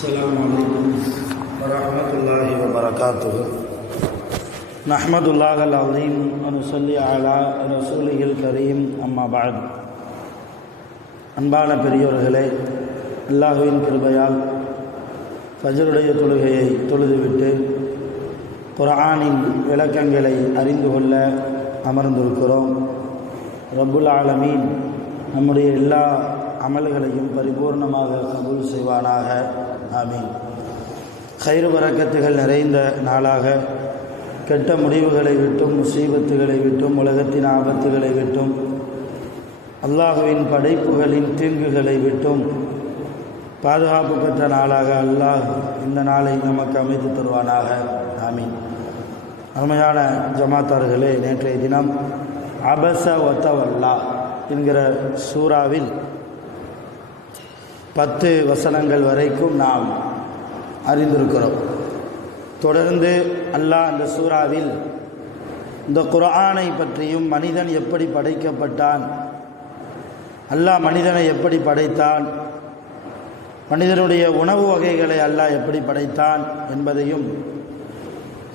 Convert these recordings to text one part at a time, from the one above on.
السلام عليكم ورحمة الله وبركاته. نحمد الله العظيم ونصلي على رسوله الكريم. أما بعد. அன்பான பெரியோர்களே, அல்லாஹ்வின் கிருபையால் ஃபஜ்ருடைய தொழுகையை தொழுதுவிட்டு குர்ஆனின் விளக்கங்களை அறிந்து கொள்ள அமர்ந்திருக்கிறோம். ரப்புல் ஆலமீன் நம்முடைய எல்லா அமல்களையும் பரிபூர்ணமாக கபூல் செய்வானாக. ஆமீன். கைரு பரக்கத்துகள் நிறைந்த நாளாக, கெட்ட முடிவுகளை விட்டும் முசீபத்துகளை விட்டும் உலகத்தின் ஆபத்துகளை விட்டும் அல்லாஹுவின் படைப்புகளின் தீங்குகளை விட்டும் பாதுகாப்பு பெற்ற நாளாக அல்லாஹ் இந்த நாளை நமக்கு அமைத்து தருவானாக. ஆமீன். அருமையான ஜமாத்தார்களே, நேற்றைய தினம் அபஸ வதவல்லா என்கிற சூறாவில் 10 வசனங்கள் வரைக்கும் நாம் அறிந்திருக்கிறோம். தொடர்ந்து அல்லாஹ் அந்த சூறாவில் இந்த குர்ஆனை பற்றியும் மனிதன் எப்படி படைக்கப்பட்டான், அல்லாஹ் மனிதனை எப்படி படைத்தான், மனிதனுடைய உணவு வகைகளை அல்லாஹ் எப்படி படைத்தான் என்பதையும்,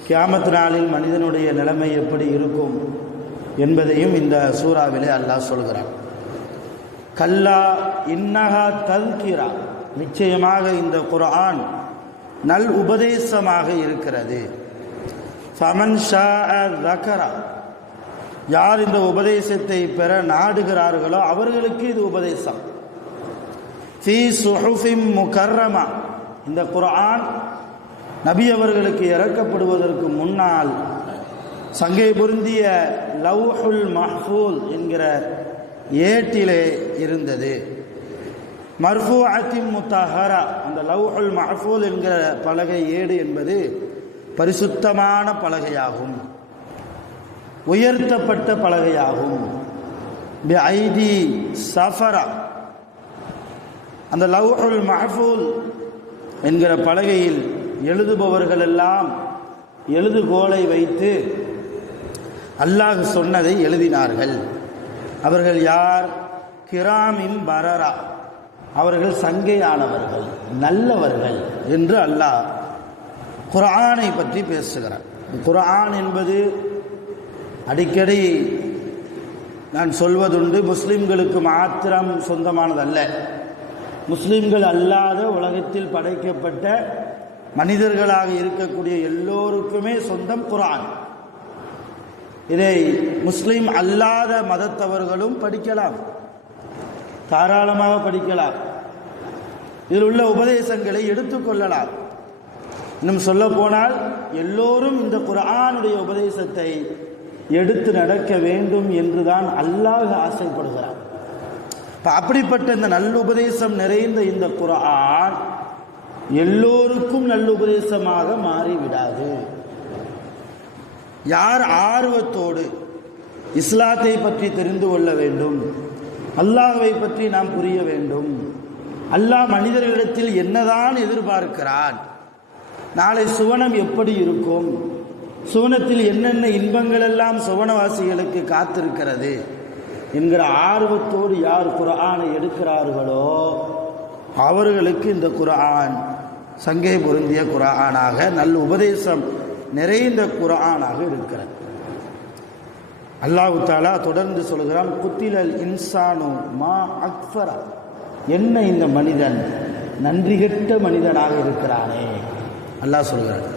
கியாமத் நாளில் மனிதனுடைய நிலைமை எப்படி இருக்கும் என்பதையும் இந்த சூறாவிலே அல்லாஹ் சொல்கிறான். கல்லா இன்னஹா தல்கிரா, நிச்சயமாக இந்த குர்ஆன் நல் உபதேசமாக இருக்கிறது. ஃபமன் ஷாஅ ذكرா, யார் இந்த உபதேசத்தை பெற நாடுகிறார்களோ அவர்களுக்கு இது உபதேசம். ஃபீ சுஹுஃபின் முகர்ரமா, இந்த குர்ஆன் நபி அவர்களுக்கு இறக்கப்படுவதற்கு முன்னால் சங்கை பொருந்திய லவ்ஹுல் மஹ்ஃபூல் என்கிற ஏட்டிலே இருந்தது. மர்ஃபூஅத்தின் முத்தஹரா, அந்த லவ்ஹுல் மஹ்ஃபூல் என்கிற பலகை ஏடு என்பது பரிசுத்தமான பலகையாகும், உயர்த்தப்பட்ட பலகையாகும். பிஐதி சஃபரா, அந்த லவ்ஹுல் மஹ்ஃபூல் என்கிற பலகையில் எழுதுபவர்களெல்லாம் எழுதுகோலை வைத்து அல்லாஹ் சொன்னதை எழுதினார்கள். அவர்கள் யார்? கிராமின் பரரா, அவர்கள் சங்கையானவர்கள், நல்லவர்கள் என்று அல்லாஹ் குர்ஆனை பற்றி பேசுகிறார். குர்ஆன் என்பது அடிக்கடி நான் சொல்வதுண்டு, முஸ்லிம்களுக்கு மாத்திரம் சொந்தமானதல்ல. முஸ்லிம்கள் அல்லாத உலகத்தில் படைக்கப்பட்ட மனிதர்களாக இருக்கக்கூடிய எல்லோருக்குமே சொந்தம் குர்ஆன். இதை முஸ்லிம் அல்லாத மதத்தவர்களும் படிக்கலாம், தாராளமாக படிக்கலாம். இதில் உள்ள உபதேசங்களை எடுத்துக்கொள்ளலாம். இன்னும் சொல்ல போனால் எல்லோரும் இந்த குர்ஆனுடைய உபதேசத்தை எடுத்து நடக்க வேண்டும் என்றுதான் அல்லாஹ் ஆசைப்படுகிறார். அப்படிப்பட்ட இந்த நல்லுபதேசம் நிறைந்த இந்த குர்ஆன் எல்லோருக்கும் நல்லுபதேசமாக மாறிவிடாது. யார் ஆர்வத்தோடு இஸ்லாத்தை பற்றி தெரிந்து கொள்ள வேண்டும், அல்லாஹ்வை பற்றி நாம் புரிய வேண்டும், அல்லாஹ் மனிதர்களிடத்தில் என்னதான் எதிர்பார்க்கிறான், நாளை சுவனம் எப்படி இருக்கும், சுவனத்தில் என்னென்ன இன்பங்கள் எல்லாம் சுவனவாசிகளுக்கு காத்திருக்கிறது என்கிற ஆர்வத்தோடு யார் குர்ஆனை எடுக்கிறார்களோ அவர்களுக்கு இந்த குர்ஆன் சங்கை பொருந்திய குர்ஆனாக, நல்ல உபதேசம் நிறைந்த குர்ஆனாக இருக்கிறது. அல்லாஹ் தஆலா தொடர்ந்து சொல்கிறான், குத்திலல் இன்சானு மா அக்ஃபரா, என்ன இந்த மனிதன் நன்றி கெட்ட மனிதனாக இருக்கிறானே. அல்லாஹ் சொல்கிறான்,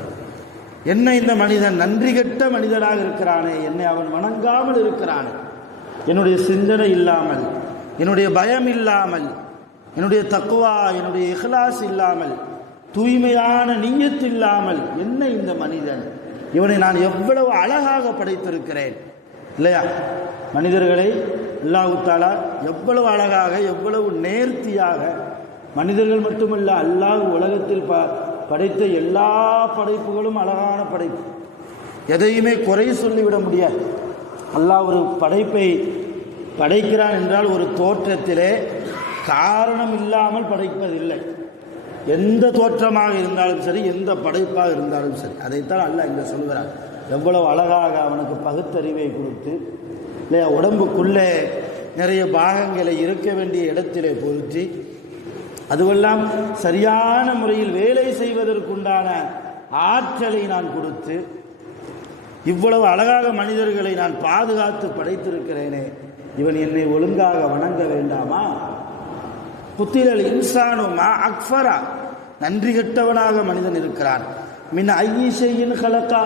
என்ன இந்த மனிதன் நன்றி கெட்ட மனிதனாக இருக்கிறானே, என்னை அவன் வணங்காமல் இருக்கிறானே, என்னுடைய சிந்தனை இல்லாமல், என்னுடைய பயம் இல்லாமல், என்னுடைய தக்வா, என்னுடைய இஹ்லாஸ் இல்லாமல், தூய்மையான நிய்யத் இல்லாமல், என்ன இந்த மனிதன், இவனை நான் எவ்வளவு அழகாக படைத்திருக்கிறேன் இல்லையா. மனிதர்களை அல்லாஹ் தஆலா எவ்வளவு அழகாக, எவ்வளவு நேர்த்தியாக, மனிதர்கள் மட்டுமல்ல, அல்லாஹ் உலகத்தில் படைத்த எல்லா படைப்புகளும் அழகான படைப்பு, எதையுமே குறை சொல்லிவிட முடியாது. அல்லாஹ் ஒரு படைப்பை படைக்கிறான் என்றால் ஒரு தோற்றத்திலே காரணம் இல்லாமல் படைப்பதில்லை. எந்த தோற்றமாக இருந்தாலும் சரி, எந்த படைப்பாக இருந்தாலும் சரி, அதைத்தான் அல்லாஹ் இங்கே சொல்கிறார். எவ்வளவு அழகாக அவனுக்கு பகுத்தறிவை கொடுத்து இல்லையா, உடம்புக்குள்ளே நிறைய பாகங்களை இருக்க வேண்டிய இடத்திலே பொருத்தி அதுவெல்லாம் சரியான முறையில் வேலை செய்வதற்குண்டான ஆற்றலை நான் கொடுத்து இவ்வளவு அழகாக மனிதர்களை நான் பாதுகாத்து படைத்திருக்கிறேனே, இவன் என்னை ஒழுங்காக வணங்க வேண்டாமா? குத்திலல் இன்சானு மா அக்ஃபரா, நன்றி கெட்டவனாக மனிதன் இருக்கிறான். மின் ஐயிஷையின் கலக்கா,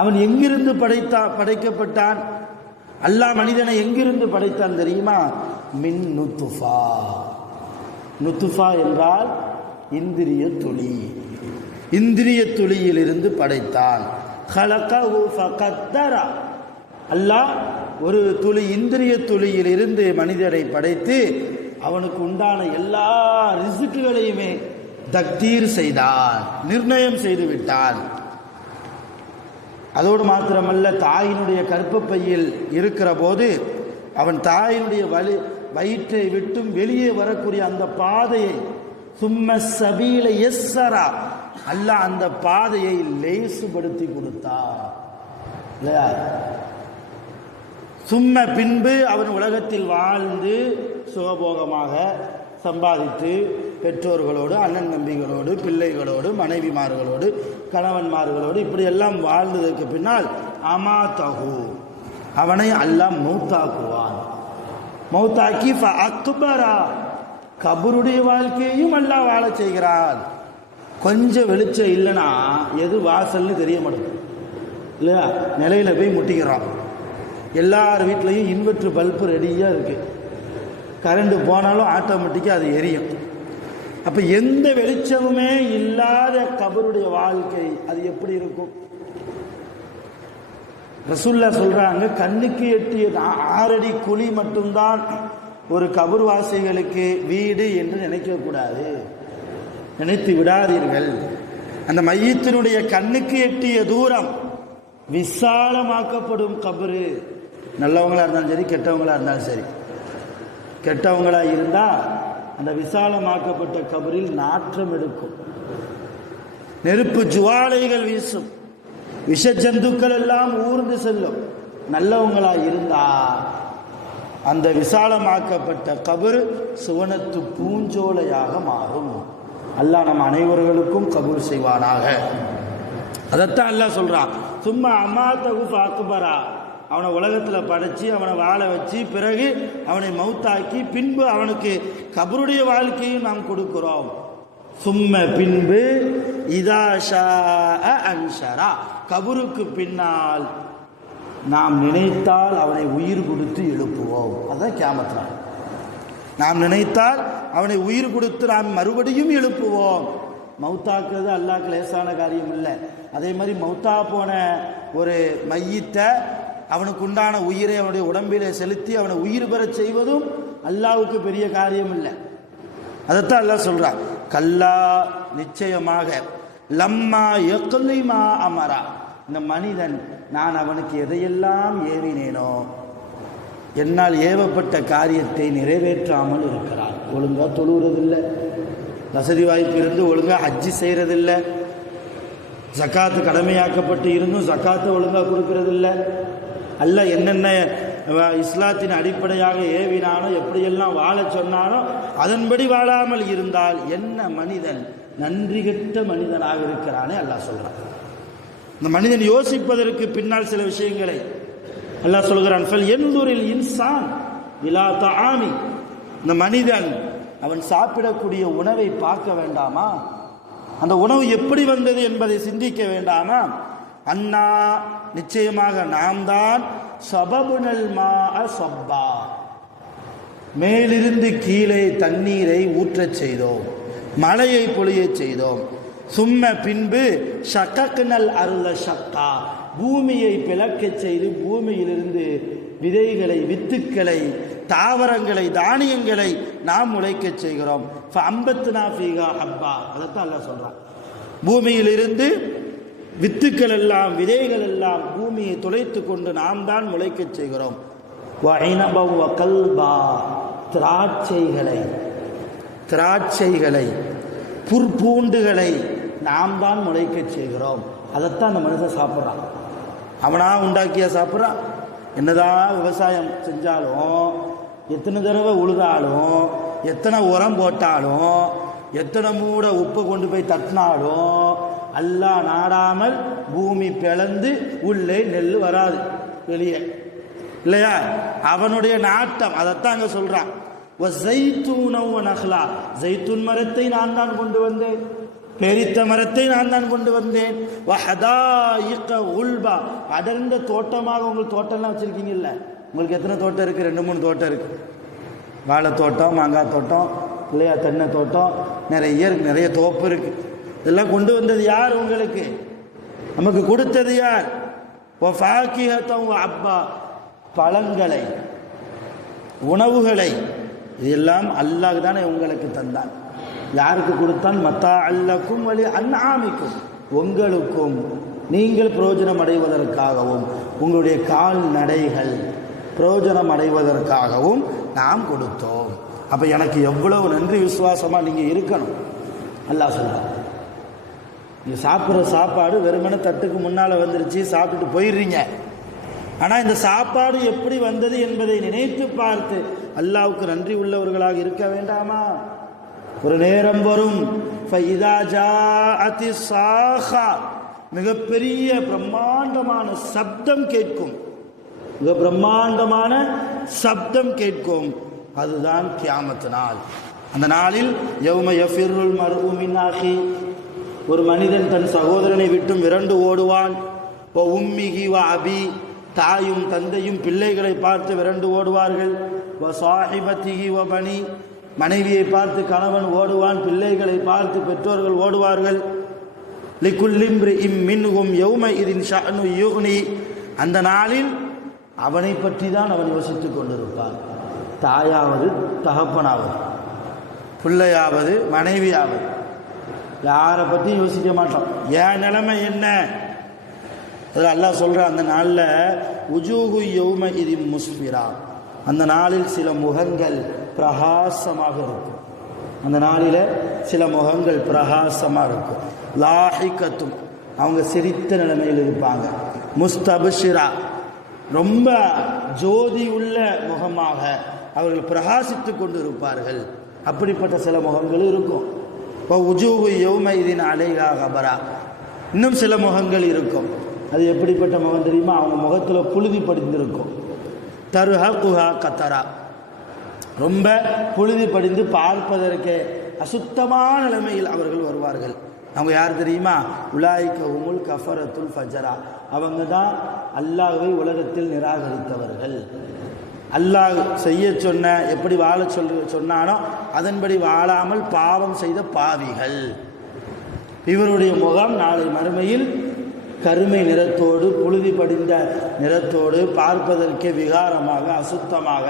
அவன் எங்கிருந்து படைக்கப்பட்டான்? அல்லாஹ் மனிதனை எங்கிருந்து படைத்தான் தெரியுமா? மின் நுத்துஃபா. நுத்துஃபா என்றால் இந்திரிய துளி, இந்திரிய துளியிலிருந்து படைத்தான். கலகஹு ஃபகத்தரா, அல்லாஹ் ஒரு துளி இந்திரிய துளியிலிருந்து மனிதரை படைத்து அவனுக்கு உண்டான எல்லா ரிஸ்குகளையுமே தக்தீர் செய்தான், நிர்ணயம் செய்து விட்டான். அதோடு மாத்திரமல்ல, தாயினுடைய கர்ப்பப்பையில் இருக்கிற போது அவன் தாயினுடைய வயிற்றை விட்டும் வெளியே வரக்கூடிய அந்த பாதையை சும்ம சபீல யஸ்ஸரா, அல்லாஹ் அந்த பாதையை லேசுபடுத்தி கொடுத்தான் இல்லையா? சும்ம பின்பு அவன் உலகத்தில் வாழ்ந்து சுகபோகமாக சம்பாதித்து பெற்றோர்களோடு, அண்ணன் தம்பிகளோடு, பிள்ளைகளோடு, மனைவிமார்களோடு, கணவன்மார்களோடு இப்படி எல்லாம் வாழ்ந்ததற்கு பின்னால் அமாதஹு, அவனை அல்லாஹ் மௌத்தாக்குவான். மௌத்தாக்கி அக்பரா, கபருடைய வாழ்க்கையையும் அல்லாஹ் வாழ செய்கிறான். கொஞ்சம் வெளிச்சம் இல்லைன்னா எது வாசல்னு தெரிய மாட்டேங்குது இல்லையா? நிலையில போய் முட்டிக்கிறான். எல்லார் வீட்லையும் இன்வெர்டர் பல்பு ரெடியாக இருக்கு, கரண்ட் போனாலும் ஆட்டோமேட்டிக்காக அது எரியும். அப்போ எந்த வெளிச்சமுமே இல்லாத கபருடைய வாழ்க்கை அது எப்படி இருக்கும்? ரசூல்லா சொல்றாங்க, கண்ணுக்கு எட்டிய 6 அடி குழி மட்டும்தான் ஒரு கபர்வாசிகளுக்கு வீடு என்று நினைக்கக்கூடாது, நினைத்து விடாதீர்கள். அந்த மையத்தினுடைய கண்ணுக்கு எட்டிய தூரம் விசாலமாக்கப்படும் கபரு. நல்லவங்களா இருந்தாலும் சரி, கெட்டவங்களா இருந்தாலும் சரி. கெட்டவங்களா இருந்தா அந்த விசாலமாக்கப்பட்ட கபரில் நாற்றம் எடுக்கும், நெருப்பு ஜுவாலைகள் வீசும், விஷ ஜந்துக்கள் எல்லாம் ஊர்ந்து செல்லும். நல்லவங்களா இருந்தா அந்த விசாலமாக்கப்பட்ட கபர் சுவனத்து பூஞ்சோலையாக மாறும். அல்லாஹ் நம் அனைவர்களுக்கும் கபூல் செய்வானாக. அதைத்தான் அல்லாஹ் சொல்றான், சும்மா அமாதஹு ஃபஅக்பரா, அவனை உலகத்தில் படைச்சி அவனை வாழ வச்சு பிறகு அவனை மௌத்தாக்கி பின்பு அவனுக்கு கபருடைய வாழ்க்கையும் நாம் கொடுக்கிறோம். சும்ம பின்பு இதா ஷாஅ அன்ஷரா, கபருக்கு பின்னால் நாம் நினைத்தால் அவனை உயிர் கொடுத்து எழுப்புவோம். அதுதான் கியாமத் நாள். நாம் நினைத்தால் அவனை உயிர் கொடுத்து நாம் மறுபடியும் எழுப்புவோம். மௌத்தாக்குறது அல்லாஹ்க்கு லேசான காரியம் இல்லை. அதே மாதிரி மௌத்தா போன ஒரு மையத்தை அவனுக்கு உண்டான உயிரை அவனுடைய உடம்பிலே செலுத்தி அவனை உயிர் பெறச் செய்வதும் அல்லாஹ்வுக்கு பெரிய காரியம் இல்லை. அதைத்தான் அல்லாஹ் சொல்றான், கல்லா நிச்சயமாக, லம்மா யக்லிமா அமரா, இந்த மனிதன் நான் அவனுக்கு எதையெல்லாம் ஏவினேனோ என்னால் ஏவப்பட்ட காரியத்தை நிறைவேற்றாமல் இருக்கிறான். ஒழுங்கா தொழுகிறதில்லை, வசதி வாய்ப்பு இருந்து ஒழுங்கா ஹஜ்ஜி செய்யறதில்லை, ஜக்காத்து கடமையாக்கப்பட்டு இருந்தும் ஜக்காத்தை ஒழுங்காக கொடுக்கறதில்லை, அல்ல என்னென்ன இஸ்லாத்தின் அடிப்படையாக ஏவினானோ எப்படியெல்லாம் வாழ சொன்னானோ அதன்படி வாழாமல் இருந்தால் என்ன மனிதன் நன்றி கெட்ட மனிதனாக இருக்கிறானே அல்லாஹ் சொல்றான். இந்த மனிதன் யோசிப்பதற்கு பின்னால் சில விஷயங்களை அல்லாஹ் சொல்கிறான். ஃபல் யன்துரில் இன்சான் இலா தஆமி, இந்த மனிதன் அவன் சாப்பிடக்கூடிய உணவை பார்க்க வேண்டாமா? அந்த உணவு எப்படி வந்தது என்பதை சிந்திக்க வேண்டாமா? அண்ணா நிச்சயமாக நாம் தான் சபபுனல் மாஅ சப்பா, மேலிருந்து கீழே தண்ணீரை ஊற்றச் செய்தோம், மழையை பொழியச் செய்தோம். சும்ம பின்பு ஷக்கக்னல் அருள ஷக்கா, பூமியை பிளக்கச் செய்து பூமியிலிருந்து விதைகளை, வித்துக்களை, தாவரங்களை, தானியங்களை நாம் முளைக்கச் செய்கிறோம். ஃபஅம்பத்னா ஃபீஹா ஹப்பா, அதைத்தான் அல்லாஹ் சொல்றான். பூமியிலிருந்து வித்துக்கள் எல்லாம், விதைகள் எல்லாம் பூமியை துளைத்து கொண்டு நாம் தான் முளைக்கச் செய்கிறோம். வஇனபவ கல்பா, திராட்சைகளை புற்பூண்டுகளை நாம் தான் முளைக்கச் செய்கிறோம். அதைத்தான் அந்த மனுஷன் சாப்பிட்றான். அவனா உண்டாக்கியா சாப்பிட்றான். என்னதான் விவசாயம் செஞ்சாலும், எத்தனை தடவை உழுதாலும், எத்தனை உரம் போட்டாலும் எத்தனை மூட உப்பு கொண்டு போய் தட்டினாலும் அல்லாஹ் நாடாமல் பூமி பிளந்து உள்ளே நெல் வராது வெளியே, இல்லையா? அவனுடைய நாட்டம். அதைத்தான் அங்கே சொல்றான். ஜைத்தூன் மரத்தை நான் தான் கொண்டு வந்தேன், பெரித்த மரத்தை நான் தான் கொண்டு வந்தேன். அடர்ந்த தோட்டமாக உங்களுக்கு தோட்டம்லாம் வச்சிருக்கீங்கல்ல. உங்களுக்கு எத்தனை தோட்டம் இருக்கு? 2-3 தோட்டம் இருக்கு. வாழை தோட்டம், மாங்காய் தோட்டம், இல்லையா, தென்னை தோட்டம், நிறைய இருக்கு, நிறைய தோப்பு இருக்கு. இதெல்லாம் கொண்டு வந்தது யார்? உங்களுக்கு நமக்கு கொடுத்தது யார்? அப்பா, பழங்களை, உணவுகளை, இதெல்லாம் அல்லாஹ் தானே உங்களுக்கு தந்தான். யாருக்கு கொடுத்தான்? மத்தா அல்லக்கும் வலி அன்ஆமிக்கும், உங்களுக்கும் நீங்கள் பிரயோஜனம் அடைவதற்காகவும் உங்களுடைய கால்நடைகள் பிரயோஜனம் அடைவதற்காகவும் நாம் கொடுத்தோம். அப்போ எனக்கு எவ்வளவு நன்றி விசுவாசமாக நீங்கள் இருக்கணும். அல்லாஹ் சொல்றான். நீங்கள் சாப்பிட்ற சாப்பாடு வெறுமனே தட்டுக்கு முன்னால் வந்துருச்சு, சாப்பிட்டுட்டு போயிடுறீங்க. ஆனால் இந்த சாப்பாடு எப்படி வந்தது என்பதை நினைத்து பார்த்து அல்லாஹ்வுக்கு நன்றி உள்ளவர்களாக இருக்க வேண்டாமா? ஒரு நேரம் வரும், மிகப்பெரிய பிரம்மாண்டமான சப்தம் கேட்கும், மிக பிரம்மாண்டமான சப்தம் கேட்கும். அதுதான் கியாமத் நாள். அந்த நாளில் யௌம யஃபிருல் மர்உ மின் அஹி, ஒரு மனிதன் தன் சகோதரனை விட்டும் விரண்டு ஓடுவான். வ உம்மிஹி வ அபி, தாயும் தந்தையும் பிள்ளைகளை பார்த்து விரண்டு ஓடுவார்கள். வ சாஹிபத்திஹி வ பனி, மனைவியை பார்த்து கணவன் ஓடுவான், பிள்ளைகளை பார்த்து பெற்றோர்கள் ஓடுவார்கள். லிகுல்லி இம்ரிஇம் மின்ஹும் யௌமஇதின் ஷஅனு யுக்னி, அந்த நாளில் அவனை பற்றி தான் அவன் யோசித்துக் கொண்டிருப்பான். தாயாவது தகப்பனாவது, பிள்ளையாவது மனைவியாவது, யாரை பற்றி யோசிக்க மாட்டோம். என் நிலைமை என்ன? அதில் அல்லாஹ் சொல்கிறான், அந்த நாளில் உஜூஹு யௌமஇதின் முஸ்ஃபிரா, அந்த நாளில் சில முகங்கள் பிரகாசமாக இருக்கும். அந்த நாளில் சில முகங்கள் பிரகாசமாக இருக்கும். லாஹிகத்தும், அவங்க சிரித்த நிலைமையில் இருப்பாங்க. முஸ்தபிஷிரா, ரொம்ப ஜோதி உள்ள முகமாக அவர்கள் பிரகாசித்து கொண்டு இருப்பார்கள். அப்படிப்பட்ட சில முகங்கள் இருக்கும். இப்போ உஜூஹு யௌமஇதின் அலைஹா கபரா, இன்னும் சில முகங்கள் இருக்கும். அது எப்படிப்பட்ட முகம் தெரியுமா? அவங்க முகத்தில் புழுதி படிந்திருக்கும். தர்ஹகுஹா கத்தரா, ரொம்ப புழுதி படிந்து பார்ப்பதற்கு அசுத்தமான நிலைமையில் அவர்கள் வருவார்கள். அவங்க யார் தெரியுமா? உலாயிக்க உமுல் கஃபரத்துல் ஃபஜரா, அவங்க தான் அல்லாஹ்வை உலகத்தில் நிராகரித்தவர்கள். அல்லாஹ் செய்ய சொன்ன, எப்படி வாழ சொன்னானோ அதன்படி வாழாமல் பாவம் செய்த பாவிகள். இவருடைய முகம் நாளை மறுமையில் கருமை நிறத்தோடு புழுதி படிந்த நிறத்தோடு பார்ப்பதற்கே விகாரமாக அசுத்தமாக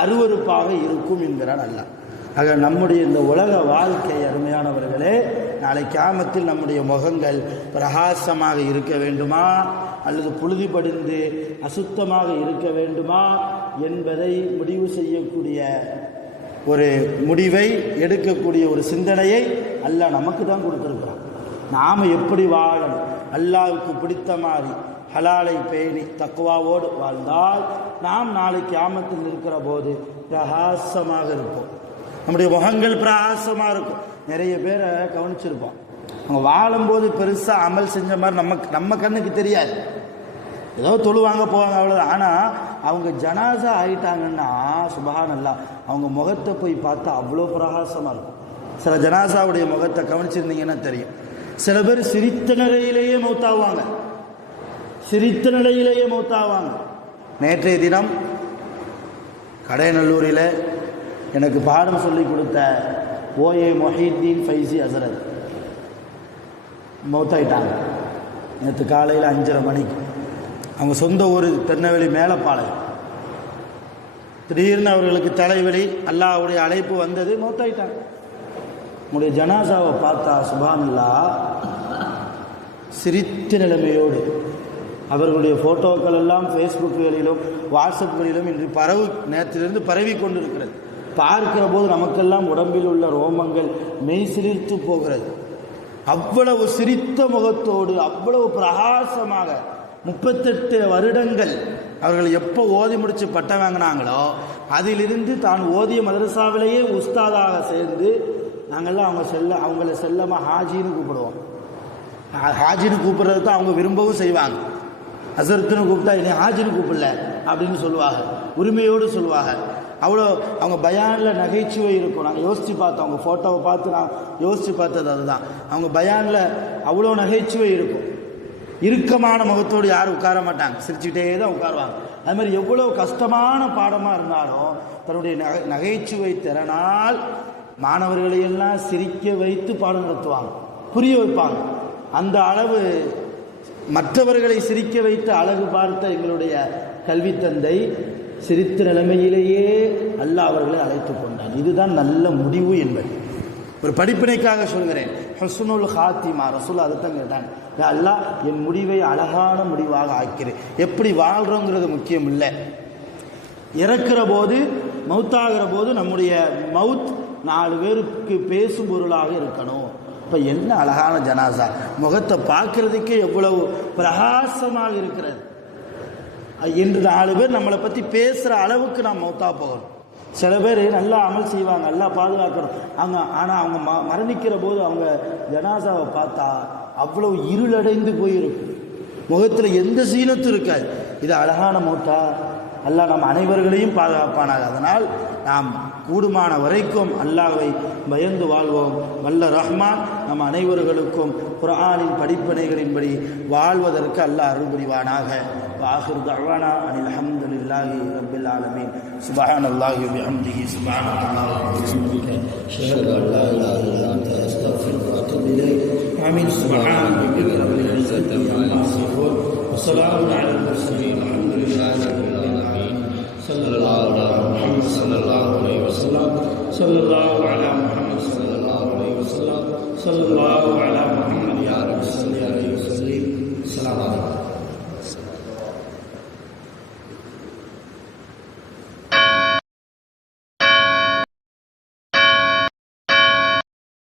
அருவருப்பாக இருக்கும் என்கிறான் அல்லாஹ். ஆக நம்முடைய இந்த உலக வாழ்க்கை அருமையானவர்களே, நாளை கியாமத்தில் நம்முடைய முகங்கள் பிரகாசமாக இருக்க வேண்டுமா அல்லது புழுதி படிந்து அசுத்தமாக இருக்க வேண்டுமா என்பதை முடிவு செய்யக்கூடிய ஒரு முடிவை எடுக்கக்கூடிய ஒரு சிந்தனையை அல்லாஹ் நமக்கு தான் கொடுத்துருக்கிறான். நாம் எப்படி வாழணும், அல்லாஹ்வுக்கு பிடித்த மாதிரி ஹலாலை பேணி தக்குவாவோடு வாழ்ந்தால் நாம் நாளை கியாமத்தில் இருக்கிற போது பிரகாசமாக இருப்போம். நம்முடைய முகங்கள் பிரகாசமாக இருக்கும். நிறைய பேரை கவனிச்சிருப்போம், அவங்க வாழும்போது பெருசாக அமல் செஞ்ச மாதிரி நம்ம கண்ணுக்கு தெரியாது. ஏதோ தொழுவாங்க போவாங்க அவ்வளோதான். ஆனால் அவங்க ஜனாசா ஆகிட்டாங்கன்னா சுபஹானல்லாஹ், அவங்க முகத்தை போய் பார்த்தா அவ்வளோ பிரகாசமாக இருக்கும். சில ஜனாசாவுடைய முகத்தை கவனிச்சிருந்தீங்கன்னா தெரியும். சில பேர் சிரித்த நிலையிலேயே மௌத்தாவாங்க, சிரித்த நிலையிலேயே மௌத்தாவாங்க. நேற்றைய தினம் கடையநல்லூரில் எனக்கு பாடம் சொல்லி கொடுத்த ஓஏ மொஹீத்தீன் ஃபைசி ஹசரத் மௌத்தாயிட்டாங்க. நேற்று காலையில் 5:30 மணிக்கு. அவங்க சொந்த ஊர் திருநெல்வேலி மேலப்பாளையம். திடீர்னு அவர்களுக்கு தலைவலி, அல்லாஹ்வுடைய அழைப்பு வந்தது, மௌத்தாயிட்டாங்க. உங்களுடைய ஜனாசாவை பார்த்தா சுப்ஹானல்லாஹ், சிரித்த நிலைமையோடு அவர்களுடைய ஃபோட்டோக்கள் எல்லாம் ஃபேஸ்புக்குகளிலும் வாட்ஸ்அப்புகளிலும் இன்று நேற்றிலிருந்து பரவி கொண்டிருக்கிறது. பார்க்கிற போது நமக்கெல்லாம் உடம்பில் உள்ள ரோமங்கள் மெய் சிலிர்த்து போகிறது. அவ்வளவு சிரித்த முகத்தோடு அவ்வளவு பிரகாசமாக 38 வருடங்கள் அவர்கள் எப்போ ஓதி முடித்து பட்டம் வாங்கினாங்களோ அதிலிருந்து தான் ஓதிய மதரசாவிலேயே உஸ்தாதாக சேர்ந்து நாங்கள்லாம் அவங்கள செல்லமாக ஹாஜின்னு கூப்பிடுவோம். ஹாஜின்னு கூப்பிட்றது தான் அவங்க விரும்பவும் செய்வாங்க. ஹசரத்துன்னு கூப்பிட்டா என்னை ஹாஜின்னு கூப்பிடல அப்படின்னு சொல்லுவாங்க, உரிமையோடு சொல்லுவாங்க. அவ்வளோ அவங்க பயானில் நகைச்சுவை இருக்கும். நாங்கள் யோசித்து பார்த்தோம், அவங்க ஃபோட்டோவை பார்த்து நான் யோசித்து பார்த்தது அதுதான். அவங்க பயானில் அவ்வளோ நகைச்சுவை இருக்கும். இறுக்கமான முகத்தோடு யாரும் உட்கார மாட்டாங்க, சிரிச்சுக்கிட்டே தான் உட்காருவாங்க. அது மாதிரி எவ்வளோ கஷ்டமான பாடமாக இருந்தாலும் தன்னுடைய நகைச்சுவை திறனால் மாணவர்களையெல்லாம் சிரிக்க வைத்து பாடம் நடத்துவாங்க, புரிய வைப்பாங்க. அந்த அளவு மற்றவர்களை சிரிக்க வைத்து அழகு பார்த்த எங்களுடைய கல்வி தந்தை சிரித்த நிலைமையிலேயே அல்லாஹ் அவர்களை அழைத்து கொண்டார். இதுதான் நல்ல முடிவு என்பது. ஒரு படிப்பினைக்காக சொல்கிறேன். ஹுஸ்னுல் ஹாத்திமா, ரசூல் அதைத்தான் கேட்டாங்க, அல்லாஹ் என் முடிவை அழகான முடிவாக ஆக்கிறேன். எப்படி வாழ்கிறோங்கிறது முக்கியம் இல்லை, இறக்கிற போது மவுத்தாகிற போது நம்முடைய மவுத் 4 பேருக்கு பேசும் பொருளாக இருக்கணும். இப்போ என்ன அழகான ஜனாசா, முகத்தை பார்க்கறதுக்கே எவ்வளவு பிரகாசமாக இருக்கிறது என்று 4 பேர் நம்மளை பற்றி பேசுகிற அளவுக்கு நாம் மௌத்தா போகணும். சில பேர் நல்லா அமல் செய்வாங்க, நல்லா பாதுகாக்கணும் ஆனால் அவங்க மரணிக்கிற போது அவங்க ஜனாசாவை பார்த்தா அவ்வளவு இருளடைந்து போயிருக்கும், முகத்தில் எந்த சீனத்தும் இருக்காது. இது அழகான மௌத்தா. அல்லாஹ் நம் அனைவர்களையும் பாதுகாப்பானாக. அதனால் நாம் கூடுமான வரைக்கும் அல்லாஹ்வை பயந்து வாழ்வோம். வல்ல ரஹ்மான் நம் அனைவர்களுக்கும் குர்ஆனின் படிப்பினைகளின்படி வாழ்வதற்கு அல்லாஹ் அருள் புரிவானாக. ஆகிரு தஅவானா அனில் ஹம்துலில்லாஹி ரப்பில் ஆலமீன். சுப்ஹானல்லாஹி வ பிஹம்திஹி சுப்ஹானல்லாஹி வ பிஹம்திஹி அஷ்ஹது அன் லா இலாஹா இல்லா அன்த அஸ்தக்ஃபிருக வ அத்தூபு இலைக். ஆமீன். சுப்ஹான ரப்பிக ரப்பில் இஸ்ஸத்தி அம்மா யசிஃபூன் வ ஸலாமுன் அலல் முர்ஸலீன் வல்ஹம்துலில்லாஹி ரப்பில் ஆலமீன். ஸல்லல்லாஹு அலா முஹம்மத் ஸல்லல்லாஹு அலைஹி வஸல்லம். ஸல்லல்லாஹு அலா முஹம்மத் ஸல்லல்லாஹு அலைஹி வஸல்லம். ஸல்லல்லாஹு